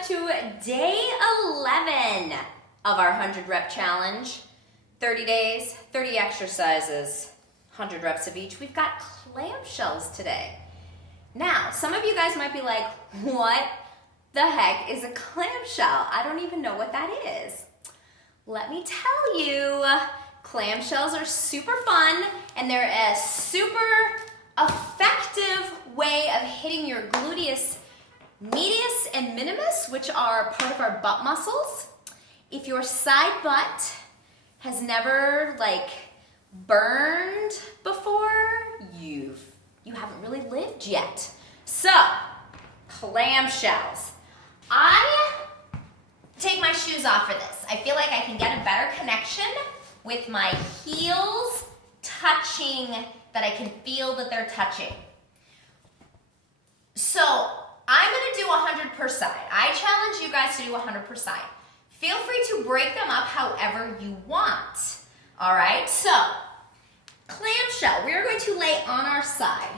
up to day 11 of our 100 rep challenge. 30 days, 30 exercises, 100 reps of each. We've got clamshells today. Now, some of you guys might be like, what the heck is a clamshell? I don't even know what that is. Let me tell you, clamshells are super fun and they're a super effective way of hitting your gluteus medius and minimus, which are part of our butt muscles. If your side butt has never burned before, you haven't really lived yet. So, clamshells. I take my shoes off for this. I feel like I can get a better connection with my heels touching, that I can feel that they're touching. So, I'm gonna do 100 per side. I challenge you guys to do 100 per side. Feel free to break them up however you want. All right, so clamshell, we are going to lay on our side.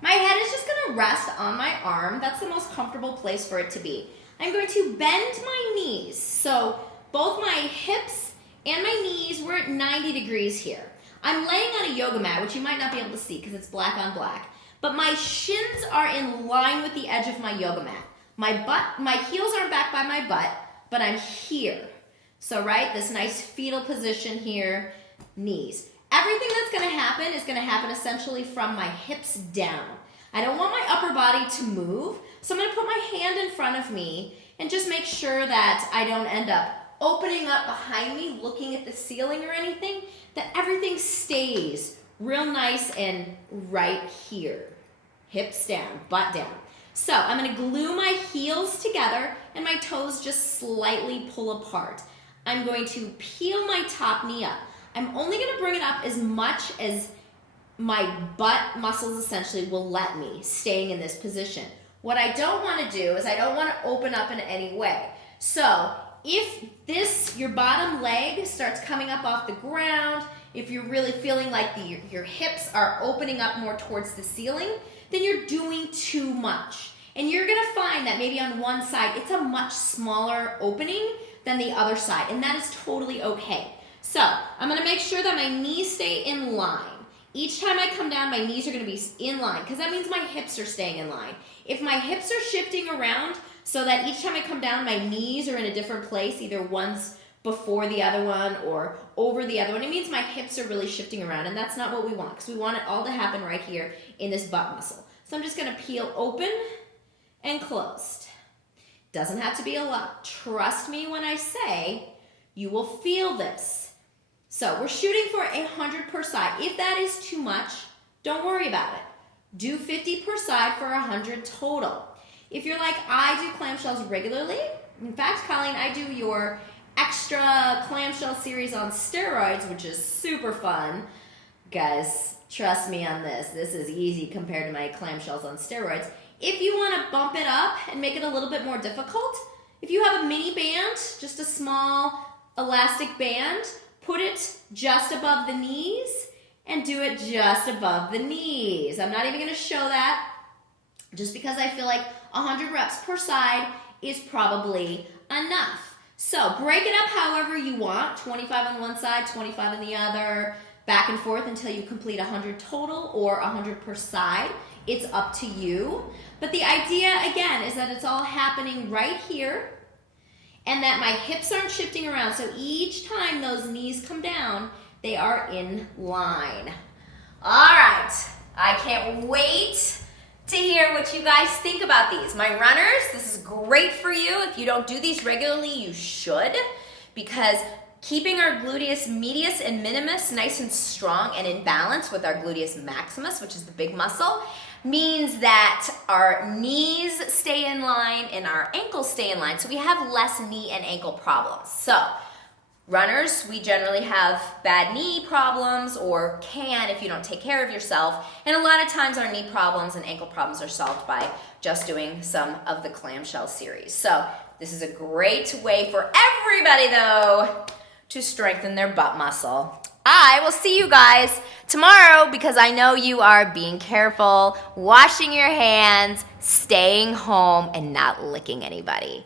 My head is just gonna rest on my arm. That's the most comfortable place for it to be. I'm going to bend my knees. So both my hips and my knees, we're at 90 degrees here. I'm laying on a yoga mat, which you might not be able to see because it's black on black. But my shins are in line with the edge of my yoga mat. My heels aren't back by my butt, but I'm here. So, right, this nice fetal position here, knees. Everything that's gonna happen is gonna happen essentially from my hips down. I don't want my upper body to move, so I'm gonna put my hand in front of me and just make sure that I don't end up opening up behind me, looking at the ceiling or anything, that everything stays real nice and right here. Hips down, butt down. So I'm gonna glue my heels together and my toes just slightly pull apart. I'm going to peel my top knee up. I'm only gonna bring it up as much as my butt muscles essentially will let me, staying in this position. What I don't wanna do is I don't wanna open up in any way. So if your bottom leg starts coming up off the ground, if you're really feeling like your hips are opening up more towards the ceiling, then you're doing too much. And you're gonna find that maybe on one side, it's a much smaller opening than the other side, and that is totally okay. So I'm gonna make sure that my knees stay in line. Each time I come down, my knees are gonna be in line, because that means my hips are staying in line. If my hips are shifting around so that each time I come down, my knees are in a different place, either one's before the other one or over the other one, it means my hips are really shifting around, and that's not what we want, because we want it all to happen right here in this butt muscle. So I'm just gonna peel open and closed. Doesn't have to be a lot. Trust me when I say you will feel this. So we're shooting for 100 per side. If that is too much, don't worry about it. Do 50 per side for 100 total. If you're like, I do clamshells regularly, in fact, Colleen, I do your extra clamshell series on steroids, which is super fun. Guys, trust me on this. This is easy compared to my clamshells on steroids. If you want to bump it up and make it a little bit more difficult, if you have a mini band, just a small elastic band, put it just above the knees and do it just above the knees. I'm not even going to show that just because I feel like 100 reps per side is probably enough. So break it up however you want, 25 on one side, 25 on the other, back and forth until you complete 100 total or 100 per side. It's up to you. But the idea, again, is that it's all happening right here and that my hips aren't shifting around. So each time those knees come down, they are in line. All right, I can't wait to hear what you guys think about these. My runners, this is great for you. If you don't do these regularly, you should, because keeping our gluteus medius and minimus nice and strong and in balance with our gluteus maximus, which is the big muscle, means that our knees stay in line and our ankles stay in line, so we have less knee and ankle problems. So runners, we generally have bad knee problems, or can if you don't take care of yourself, and a lot of times our knee problems and ankle problems are solved by just doing some of the clamshell series. So this is a great way for everybody though to strengthen their butt muscle. I will see you guys tomorrow, because I know you are being careful, washing your hands, staying home, and not licking anybody.